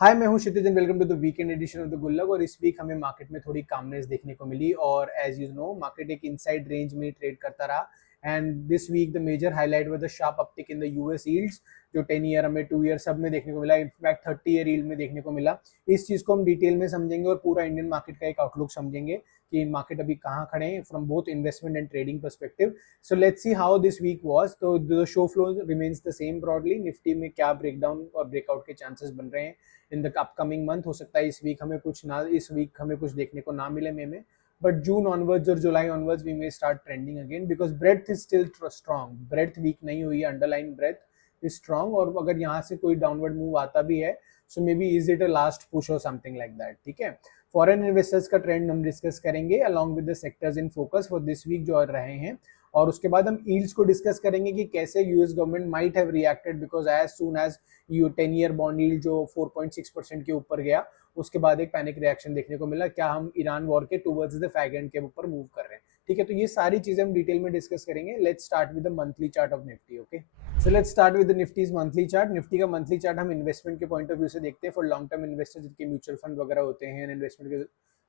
हाय, मैं हूं Kshitij and welcome to the weekend edition of the Gullak. और इस वीक हमें मार्केट में थोड़ी कामनेस देखने को मिली और एज यू नो मार्केट एक इनसाइड रेंज में ट्रेड करता रहा। And this week the major highlight was the sharp uptick in the US yields, जो 10 ईयर हमें 2 ईयर सब में देखने को मिला, इनफैक्ट 30 ईयर यील्ड में देखने को मिला। इस चीज को हम डिटेल में समझेंगे और पूरा इंडियन मार्केट का एक आउटलुक समझेंगे कि मार्केट अभी कहाँ खड़े हैं from both investment and trading perspective. So let's see how this week was. तो the show flow remains the same broadly. Nifty में क्या ब्रेकडाउन और ब्रेकआउट के चांसेस बन रहे हैं इन द अपकमिंग मंथ। हो सकता है इस वीक हमें कुछ देखने को ना मिले में, बट जून ऑनवर्ड्स और July onwards we may start trending again because breadth is still strong. Breadth weak नहीं हुई है, अंडरलाइन ब्रेथ इज स्ट्रॉन्ग। और अगर यहाँ से कोई डाउनवर्ड मूव आता भी है so maybe is it a last push और समथिंग लाइक दैट। ठीक है, फॉरेन इन्वेस्टर्स का ट्रेंड हम डिस्कस करेंगे along with the sectors in focus for this week जो रहे हैं। और उसके बाद हम यील्ड्स को डिस्कस करेंगे कि कैसे US government might have reacted because as soon as you 10 year bond yield जो 4.6% के ऊपर गया, उसके बाद एक पैनिक रिएक्शन देखने को मिला। क्या हम ईरान वॉर के टुवर्ड्स द फैग एंड के ऊपर मूव कर रहे हैं? ठीक है, तो ये सारी चीजें हम डिटेल में डिस्कस करेंगे। Let's start with the monthly chart of Nifty. Okay, so let's start with the Nifty's monthly chart. Nifty का मंथली चार्ट हम इन्वेस्टमेंट के पॉइंट ऑफ व्यू से देखते हैं फॉर लॉन्ग टर्म इन्वेस्टर्स जिनके म्यूचुअल फंड वगैरह होते हैं, इन्वेस्टमेंट के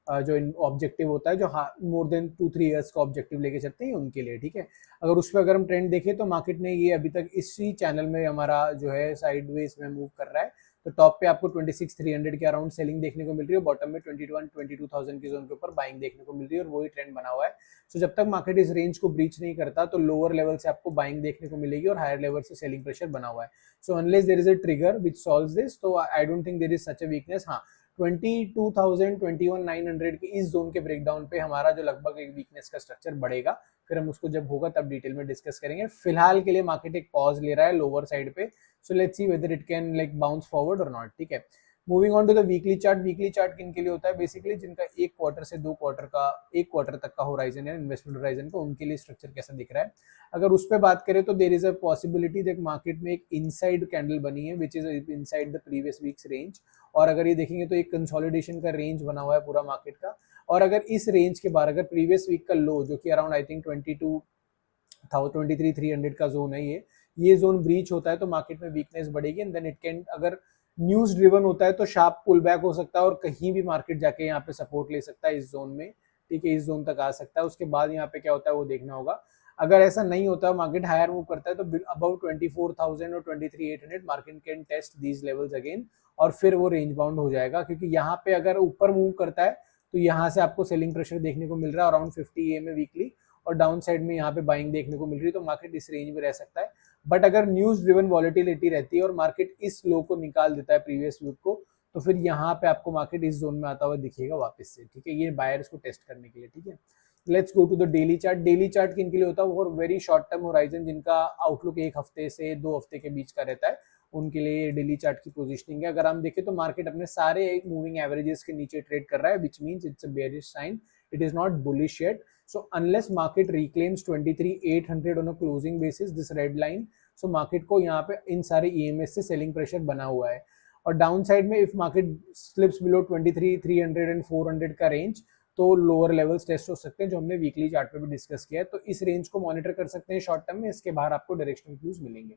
जो ऑब्जेक्टिव होता है, जो मोर देन 2-3 ईयर्स का ऑब्जेक्टिव लेके चलते हैं उनके लिए। ठीक है, अगर हम ट्रेंड देखें तो मार्केट ने ये अभी तक इसी चैनल में हमारा जो है साइडवेज में मूव कर रहा है। तो टॉप पे आपको 26,300 के अराउंड सेलिंग देखने को मिल रही है, बॉटम में 22,000 की जोन के ऊपर बाइंग देखने को मिल रही है और वही ट्रेंड बना हुआ है। सो जब तक मार्केट इस रेंज को ब्रीच नहीं करता तो लोअर लेवल से आपको बाइंग देखने को मिलेगी और हायर लेवल से सेलिंग प्रेशर बना हुआ है। So unless there is a trigger which solves this, तो I don't think there is such a weakness. हाँ, 22,000 21,900 के इस जोन के ब्रेकडाउन पे हमारा जो लगभग एक वीकनेस का स्ट्रक्चर बढ़ेगा, फिर हम उसको जब होगा तब डिटेल में डिस्कस करेंगे। फिलहाल के लिए मार्केट एक पॉज ले रहा है लोअर साइड पे, so let's see whether it can like bounce forward और नॉट। ठीक है, moving on to the weekly chart. Weekly chart किन के लिए होता है? बेसिकली जिनका एक क्वार्टर से दो क्वार्टर का, एक क्वार्टर तक का होराइजन है इन्वेस्टमेंट होराइजन का, उनके लिए स्ट्रक्चर कैसा दिख रहा है। अगर उस पर बात करें तो there is a possibility that market में एक इनसाइड कैंडल बनी है which is inside the previous weeks range. और अगर ये देखेंगे तो एक कंसोलिडेशन का रेंज बना हुआ है पूरा मार्केट का। और अगर इस रेंज के बाहर, अगर प्रीवियस वीक का लो जो कि अराउंड आई थिंक 23,300 का जोन है, ये जोन ब्रीच होता है तो मार्केट में वीकनेस बढ़ेगी एंड देन इट कैन, अगर न्यूज ड्रिवन होता है तो शार्प पुल बैक हो सकता है और कहीं भी मार्केट जाके यहाँ पे सपोर्ट ले सकता है इस जोन में। ठीक है, इस जोन तक आ सकता है, उसके बाद यहाँ पे क्या होता है वो देखना होगा। अगर ऐसा नहीं होता, मार्केट हायर मूव करता है तो अबाउ 24,000 और 23,800 market can test these levels again और फिर वो रेंज बाउंड हो जाएगा। क्योंकि यहाँ पे अगर ऊपर मूव करता है तो यहाँ से आपको सेलिंग प्रेशर देखने को मिल रहा है अराउंड 50 ए में वीकली, और डाउन साइड में यहाँ पे बाइंग देखने को मिल रही है, तो मार्केट इस रेंज में रह सकता है। बट अगर न्यूज ड्रिवन वॉलिटिलिटी रहती है और मार्केट इस लो को निकाल देता है प्रीवियस वीक को, तो फिर यहाँ पे आपको मार्केट इस जोन में आता हुआ दिखेगा वापस से। ठीक है, ये बायर्स को टेस्ट करने के लिए। ठीक है, let's go to the daily chart. Daily chart किन के लिए होता है? वो वेरी शॉर्ट टर्म होराइजन, जिनका आउटलुक एक हफ्ते से 2 हफ्ते के बीच का रहता है, उनके लिए डेली चार्ट की पोजीशनिंग है। अगर हम देखें तो मार्केट अपने सारे एक मूविंग एवरेजेस के नीचे ट्रेड कर रहा है, which means it's a bearish sign, it is not bullish yet. So unless market reclaims 23,800 on a closing basis, this red line, so market को यहाँ पे इन सारे EMS से सेलिंग प्रेशर बना हुआ है। और डाउन साइड में if market slips below 23,300 and 400 का रेंज, तो लोअर लेवल्स टेस्ट हो सकते हैं, जो हमने वीकली चार्ट पे भी डिस्कस किया है। तो इस रेंज को मॉनिटर कर सकते हैं शॉर्ट टर्म में, इसके बाहर आपको डायरेक्शनल क्यूज मिलेंगे।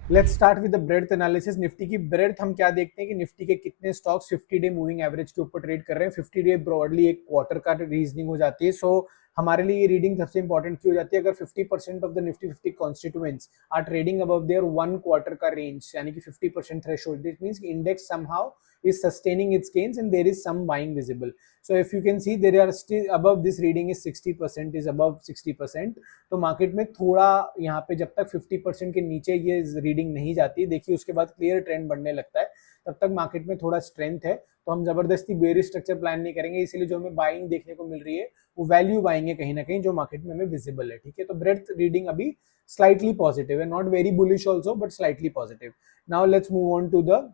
Let's start with the breadth analysis. Nifty की ब्रेड्थ हम क्या देखते हैं कि निफ्टी के कितने स्टॉक्स 50 डे मूविंग एवरेज के ऊपर ट्रेड कर रहे हैं। 50 डे ब्रॉडली एक क्वार्टर का रीजनिंग हो जाती है। सो हमारे लिए ये रीडिंग सबसे इंपॉर्टेंट क्यों हो जाती है? अगर 50% of the Nifty 50 constituents are trading above their one quarter का रेंज, यानी कि 50% threshold, this means index somehow is sustaining its gains and there is some buying visible. So if you can see, there are still above, this reading is 60%, is above 60%. तो market में थोड़ा यहाँ पे जब तक 50% के नीचे ये रीडिंग नहीं जाती, देखिए उसके बाद क्लियर ट्रेंड बनने लगता है, तब तक मार्केट में थोड़ा स्ट्रेंथ है। तो हम जबरदस्ती बेयरिश स्ट्रक्चर प्लान नहीं करेंगे, इसीलिए जो हमें बाइंग देखने को मिल रही है वो वैल्यू बाइंग है कहीं ना कहीं, जो मार्केट में हमें विजिबल है। ठीक है, तो ब्रेड्थ रीडिंग अभी स्लाइटली पॉजिटिव है, not very bullish also but slightly positive. Now let's move on to the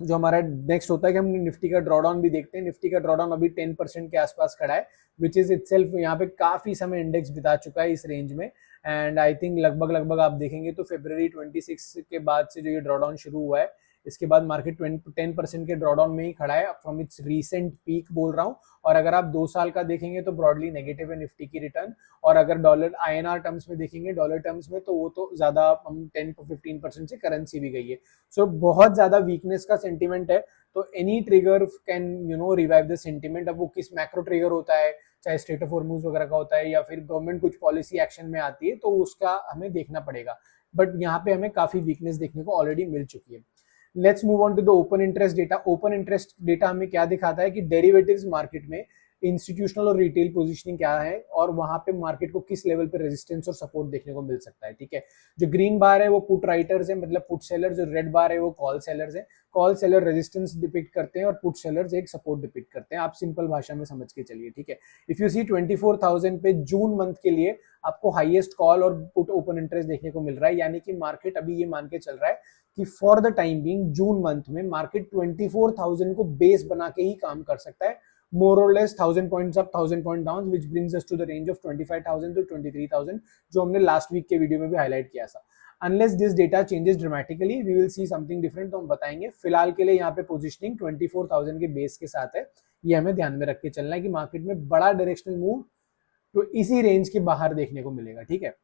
जो हमारा नेक्स्ट होता है कि हम निफ्टी का ड्रॉडाउन भी देखते हैं। निफ्टी का ड्रॉडाउन अभी 10% के आसपास खड़ा है, विच इज इटसेल्फ यहाँ पे काफी समय इंडेक्स बिता चुका है इस रेंज में। एंड आई थिंक लगभग लगभग आप देखेंगे तो February 26 के बाद से जो ये ड्रॉडाउन शुरू हुआ है, इसके बाद मार्केट 10% के ड्रॉडाउन में ही खड़ा है फ्रॉम इट्स रीसेंट पीक बोल रहा हूँ। और अगर आप 2 साल का देखेंगे तो ब्रॉडली नेगेटिव है निफ्टी की रिटर्न। और अगर डॉलर INR टर्म्स में देखेंगे, डॉलर टर्म्स में, तो वो तो ज्यादा 10 to 15% से करेंसी भी गई है। सो बहुत ज्यादा वीकनेस का सेंटिमेंट है। तो any trigger can revive the sentiment. अब वो किस मैक्रो ट्रिगर होता है, चाहे स्टेट ऑफ हॉर्मूज वगैरह का होता है या फिर गवर्नमेंट कुछ पॉलिसी एक्शन में आती है, तो उसका हमें देखना पड़ेगा। बट यहाँ पे हमें काफी वीकनेस देखने को ऑलरेडी मिल चुकी है। Let's move on to the open interest data. Open interest data हमें क्या दिखाता है कि डेरिवेटिव्स मार्केट में इंस्टीट्यूशनल और रिटेल पोजीशनिंग क्या है और वहां पे मार्केट को किस लेवल पे रेजिस्टेंस और सपोर्ट देखने को मिल सकता है। ठीक है, जो ग्रीन बार है वो पुट राइटर्स है, मतलब पुट सेलर। जो रेड बार है वो कॉल सेलर्स है। कॉल सेलर रेजिस्टेंस डिपिक्ट करते हैं और पुट सेलर्स एक सपोर्ट डिपिक्ट करते हैं। आप सिंपल भाषा में समझ के चलिए। ठीक है, इफ यू सी 24,000 पे जून मंथ के लिए आपको हाईएस्ट कॉल और पुट ओपन इंटरेस्ट देखने को मिल रहा है। यानी कि मार्केट अभी ये मान के चल रहा है कि for the time being June month में मार्केट 24,000 को बेस बना के ही काम कर सकता है। more or less 1000 points up 1000 point down, which brings us to the range of 25,000 to 23,000, जो हमने लास्ट वीक के वीडियो में भी हाईलाइट किया था। Unless this data changes dramatically we will see something different, तो हम बताएंगे। फिलहाल के लिए यहाँ पे पोजिशनिंग 24,000 के बेस के साथ है। ये हमें ध्यान में रख के चलना है कि मार्केट में बड़ा डायरेक्शनल मूव तो इसी रेंज के बाहर देखने को मिलेगा। ठीक है,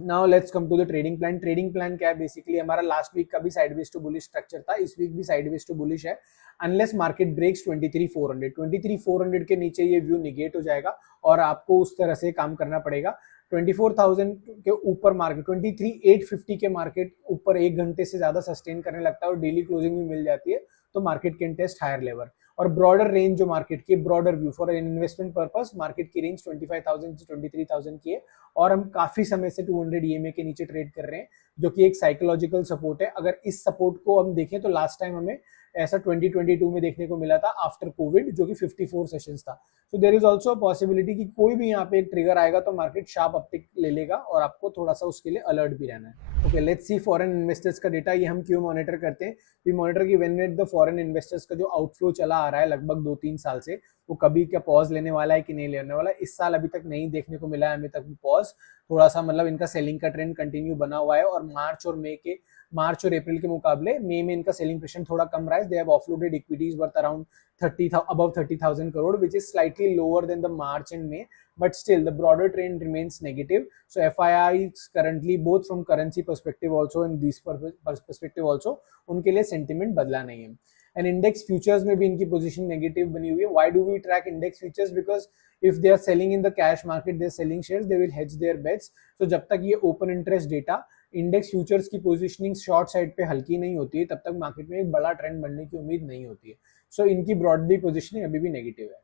now let's come to the trading plan. Trading plan क्या है? बेसिकली हमारा लास्ट वीक का भी साइडवेज टू बुलिश स्ट्रक्चर था, इस वीक भी साइडवेज टू बुलिश है। अनलेस मार्केट ब्रेक्स 23,400 के नीचे ये व्यू निगेट हो जाएगा और आपको उस तरह से काम करना पड़ेगा। 24,000 के ऊपर मार्केट 23,850 के मार्केट ऊपर 1 घंटे से ज्यादा सस्टेन करने लगता है और डेली क्लोजिंग भी मिल जाती है, तो market can test higher level. और ब्रॉडर रेंज जो मार्केट की broader view for investment purpose, market की रेंज 25,000 से 23,000 की है और हम काफी समय से 200 EMA के नीचे ट्रेड कर रहे हैं, जो कि एक साइकोलॉजिकल सपोर्ट है। अगर इस सपोर्ट को हम देखें तो लास्ट टाइम हमें ऐसा 2022 में देखने को मिला था आफ्टर कोविड, जो कि 54 सेशंस था। So there is also a possibility कि कोई भी यहाँ पे एक ट्रिगर आएगा तो मार्केट शार्प अपटिक ले लेगा और आपको थोड़ा सा उसके लिए अलर्ट भी रहना है। Okay, let's see foreign investors का डेटा। ये हम क्यों मॉनिटर करते हैं? वी मॉनिटर की व्हेन द फॉरेन इन्वेस्टर्स का जो आउटफ्लो चला आ रहा है लगभग 2-3 साल से, वो कभी क्या पॉज लेने वाला है कि नहीं लेने वाला है। इस साल अभी तक नहीं देखने को मिला है हमें तक पॉज। थोड़ा सा मतलब इनका सेलिंग का ट्रेंड कंटिन्यू बना हुआ है और मार्च और अप्रैल के मुकाबले मई में इनका सेलिंग प्रेशर थोड़ा कम रहा है। They have offloaded equities worth around above 30,000 crore, which is slightly lower than the March and May, but still the broader trend remains negative. So FII is currently, both from currency perspective also and this perspective also, उनके लिए sentiment बदला नहीं है। And index futures में भी इनकी position negative बनी हुई है। Why do we track index futures? Because if they are selling in the cash market, they are selling shares, they will hedge their bets. So जब तक ये open interest data index futures की positioning short side पे हल्की नहीं होती है, तब तक मार्केट में एक बड़ा ट्रेंड बनने की उम्मीद नहीं होती है। सो इनकी ब्रॉडली पोजीशनिंग अभी भी नेगेटिव है।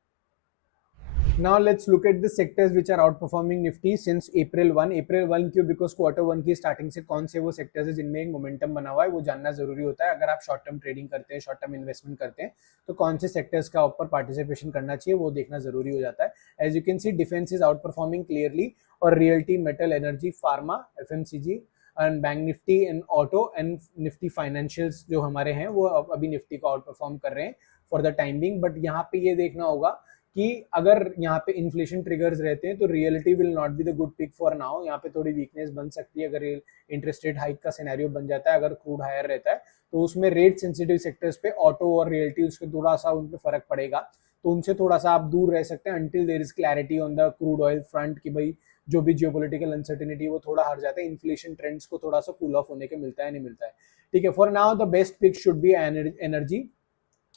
Now let's look at the sectors which are outperforming Nifty since April 1 क्यों? बिकॉज Q1 की स्टार्टिंग से कौन से वो सेक्टर्स है जिनमें एक मोमेंटम बना हुआ है, वो जानना जरूरी होता है। अगर आप शॉर्ट टर्म ट्रेडिंग करते हैं, शॉर्ट टर्म इन्वेस्टमेंट करते हैं, तो कौन से सेक्टर्स का ऊपर पार्टिसिपेशन करना चाहिए वो देखना जरूरी हो जाता है। As you can see, defence is outperforming clearly और realty, metal, energy, pharma, FMCG and bank Nifty and auto and Nifty financials जो हमारे हैं वो अभी निफ्टी को आउट परफॉर्म कर रहे हैं for the time being. But यहाँ पे ये देखना होगा कि अगर यहाँ पे इन्फ्लेशन ट्रिगर्स रहते हैं तो realty will not be the good pick for now. यहाँ पे थोड़ी वीकनेस बन सकती है अगर इंटरेस्ट रेट हाइक का सिनेरियो बन जाता है, अगर क्रूड हायर रहता है तो उसमें रेट सेंसिटिव सेक्टर्स पे ऑटो और रियल्टी उसके थोड़ा सा उन पे फर्क पड़ेगा, तो उनसे थोड़ा सा आप दूर रह सकते हैं until there is clarity on the crude oil front कि भाई जो भी जियोपॉलिटिकल अनसर्टेनिटी वो थोड़ा हट जाता है, इन्फ्लेशन ट्रेंड्स को थोड़ा सा कूल ऑफ होने के मिलता है नहीं मिलता है। ठीक है, for now the best pick should be energy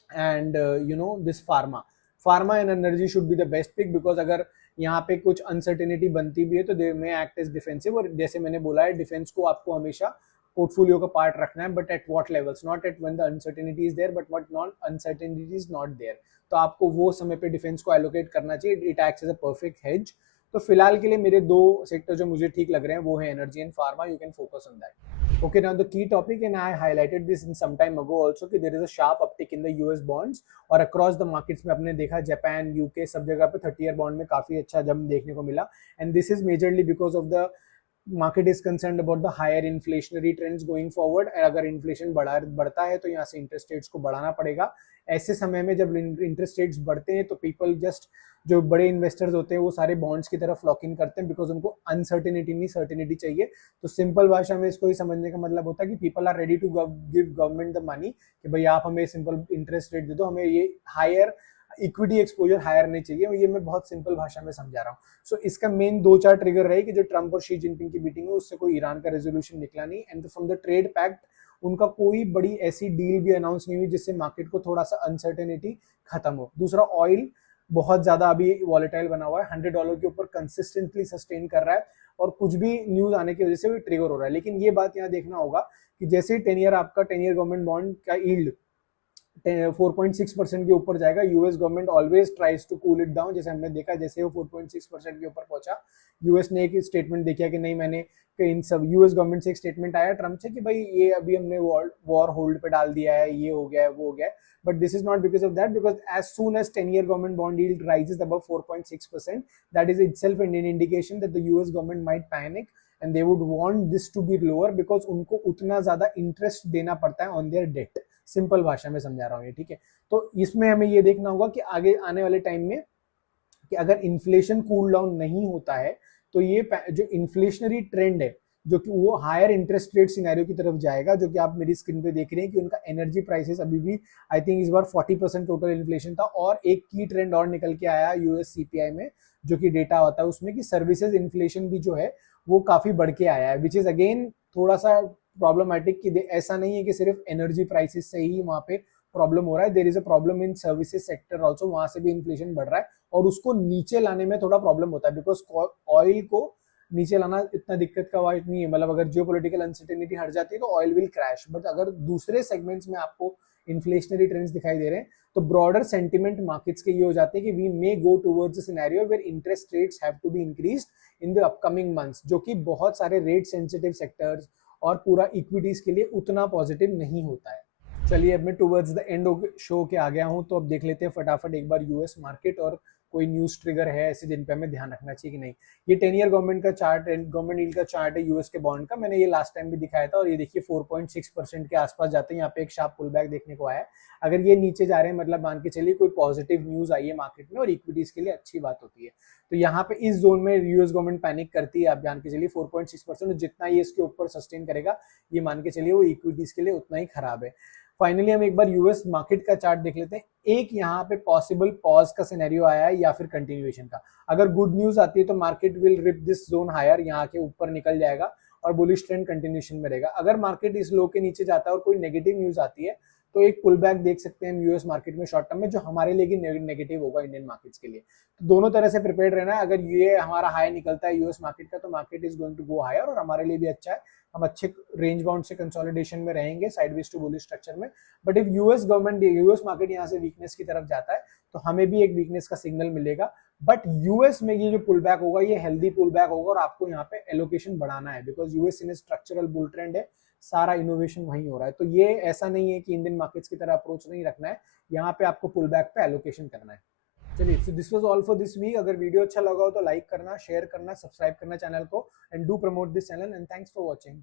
and this pharma and energy should be the best pick, because अगर यहाँ पे कुछ अनसर्टेनिटी बनती भी है तो they may act as defensive. और जैसे मैंने बोला है, डिफेंस को आपको हमेशा पोर्टफोलियो का पार्ट रखना है, but at what levels, not at when the uncertainty is there but what non uncertainty is not there. तो आपको वो समय पे डिफेंस को एलोकेट करना चाहिए, it acts as a perfect hedge. तो फिलहाल के लिए मेरे दो सेक्टर जो मुझे ठीक लग रहे हैं वो है energy and pharma. You can focus on that. Okay, now the key topic, and I highlighted this in some time ago also, कि there is a sharp uptick in the US bonds और across the markets में अपने देखा Japan, UK सब जगह पे 30 year bond में काफी अच्छा जंप देखने को मिला, and this is majorly because of the market is concerned about the higher inflationary trends going forward. अगर इन्फ्लेशन बढ़ता है तो यहाँ से इंटरेस्ट रेट्स को बढ़ाना पड़ेगा। ऐसे समय में जब इंटरेस्ट रेट्स बढ़ते हैं तो पीपल जस्ट, जो बड़े इन्वेस्टर्स होते हैं वो सारे बॉन्ड्स की तरफ लॉक इन करते हैं, बिकॉज उनको अनसर्टेनिटी नहीं सर्टेनिटी चाहिए। तो सिंपल भाषा में इसको ही समझने का मतलब होता है कि people are ready to give government the money, कि भाई आप हमें सिंपल इंटरेस्ट रेट दे दो, हमें ये हायर इक्विटी एक्सपोजर हायर नहीं चाहिए। ये मैं बहुत सिंपल भाषा में समझा रहा हूँ। सो इसका मेन 2-4 ट्रिगर रहे कि जो ट्रम्प और शी जिनपिंग की मीटिंग है उससे कोई ईरान का रेजोल्यूशन निकला नहीं, and from the trade pact उनका कोई बड़ी ऐसी डील भी अनाउंस नहीं हुई जिससे मार्केट को थोड़ा सा अनसर्टेनिटी खत्म हो। दूसरा, ऑयल बहुत ज्यादा अभी वॉलेटाइल बना हुआ है, $100 के ऊपर कंसिस्टेंटली सस्टेन कर रहा है, और कुछ भी न्यूज आने की वजह से भी ट्रिगर हो रहा है। लेकिन ये बात यहाँ देखना होगा कि जैसे ही 10 ईयर आपका 10 ईयर गवर्नमेंट बॉन्ड का यील्ड 4.6% के ऊपर जाएगा, US government always tries to cool it down. जैसे हमने देखा, जैसे वो 4.6% के ऊपर पहुंचा, यूएस ने एक स्टेटमेंट देखा कि नहीं, मैंने इन सब यूएस गवर्नमेंट से एक स्टेटमेंट आया ट्रम्प से कि भाई ये अभी हमने वॉर होल्ड पे डाल दिया है, ये हो गया है, वो हो गया है। But this is not because of that, because as soon as 10-year government bond yield rises above 4.6%, that is itself an indication that the US government might panic and they would want this to be lower, because उनको उतना ज्यादा interest देना पड़ता है on their date. Simple भाषा में समझा रहा हूँ ये, ठीक है। तो इसमें हमें ये देखना होगा कि आगे आने वाले टाइम में कि अगर इन्फ्लेशन कूल डाउन नहीं होता है तो ये जो इन्फ्लेशनरी ट्रेंड है, जो कि वो हायर इंटरेस्ट रेट सिनेरियो की तरफ जाएगा, जो कि आप मेरी स्क्रीन पे देख रहे हैं कि उनका एनर्जी प्राइसेस अभी भी आई थिंक इस बार 40% टोटल इन्फ्लेशन था। और एक की ट्रेंड और निकल के आया यूएस सीपीआई में, जो कि डेटा होता है उसमें, कि सर्विसेज इन्फ्लेशन भी जो है वो काफी बढ़ के आया है, विच इज अगेन थोड़ा सा प्रॉब्लमेटिक। कि ऐसा नहीं है कि सिर्फ एनर्जी प्राइसेस से ही वहां पे प्रॉब्लम हो रहा है, there is a problem in services sector also, वहां से भी इन्फ्लेशन बढ़ रहा है और उसको नीचे लाने में थोड़ा प्रॉब्लम होता है, बिकॉज ऑयल को नीचे लाना इतना दिक्कत का बात नहीं है। मतलब अगर जियोपॉलिटिकल अनसर्टेनिटी हट जाती है तो ऑयल विल क्रैश, बट अगर दूसरे सेगमेंट्स में आपको इन्फ्लेशनरी ट्रेंड्स दिखाई दे रहे हैं तो ब्रॉडर सेंटिमेंट मार्केट्स के ये हो जाते हैं कि we may go towards a scenario where interest rates have to be increased in the upcoming months, जो कि बहुत सारे रेट सेंसिटिव सेक्टर्स और पूरा इक्विटीज के लिए उतना पॉजिटिव नहीं होता है। चलिए अब मैं towards the end of show के आ गया हूं, तो अब देख लेते हैं फटाफट एक बार यूएस मार्केट और कोई न्यूज ट्रिगर है ऐसे जिन पे हमें ध्यान रखना चाहिए कि नहीं। ये 10 ईयर गवर्नमेंट का चार्ट, गवर्नमेंट यील्ड का चार्ट है यूएस के बॉन्ड का, मैंने ये लास्ट टाइम भी दिखाया था, और ये देखिए 4.6% के आसपास जाते हैं, यहाँ पे एक शार्प पुल बैक देखने को आया है। अगर ये नीचे जा रहे हैं मतलब मान के चलिए कोई पॉजिटिव न्यूज आई है मार्केट में और इक्विटीज के लिए अच्छी बात होती है, तो यहाँ पे इस जोन में यूएस गवर्नमेंट पैनिक करती है। आप जान के चलिए 4.6%, जितना ये इसके ऊपर सस्टेन करेगा ये मान के चलिए वो इक्विटीज के लिए उतना ही खराब है। फाइनली हम एक बार यूएस मार्केट का चार्ट देख लेते हैं। एक यहाँ पे पॉसिबल पॉज का सिनेरियो आया है या फिर कंटिन्यूएशन का। अगर गुड न्यूज आती है तो market will rip this zone higher, यहाँ के ऊपर निकल जाएगा और बुलिश ट्रेंड कंटिन्यूएशन में रहेगा। अगर मार्केट इस लो के नीचे जाता है और कोई नेगेटिव न्यूज आती है तो एक पुल बैक देख सकते हैं यूएस मार्केट में शॉर्ट टर्म में, जो हमारे लिए भी नेगेटिव होगा इंडियन मार्केट्स के लिए। तो दोनों तरह से प्रिपेयर रहना है। अगर ये हमारा हाई निकलता है यूएस मार्केट का तो market is going to go higher और हमारे लिए भी अच्छा है, हम अच्छे रेंज बाउंड से कंसोलिडेशन में रहेंगे साइडवेज टू बुलिश स्ट्रक्चर में। बट इफ यूएस मार्केट यहाँ से वीकनेस की तरफ जाता है तो हमें भी एक वीकनेस का सिग्नल मिलेगा। बट यूएस में ये जो पुल बैक होगा ये हेल्दी पुल बैक होगा और आपको यहाँ पे एलोकेशन बढ़ाना है, because US in structural bull trend है, सारा इनोवेशन वहीं हो रहा है। तो ये ऐसा नहीं है कि इंडियन मार्केट्स की तरह अप्रोच नहीं रखना है, यहाँ पे आपको पुल बैक पे एलोकेशन करना है। चलिए, so this was all for this week. अगर वीडियो अच्छा लगा हो तो लाइक करना, शेयर करना, सब्सक्राइब करना चैनल को, and do promote this channel, and thanks for watching.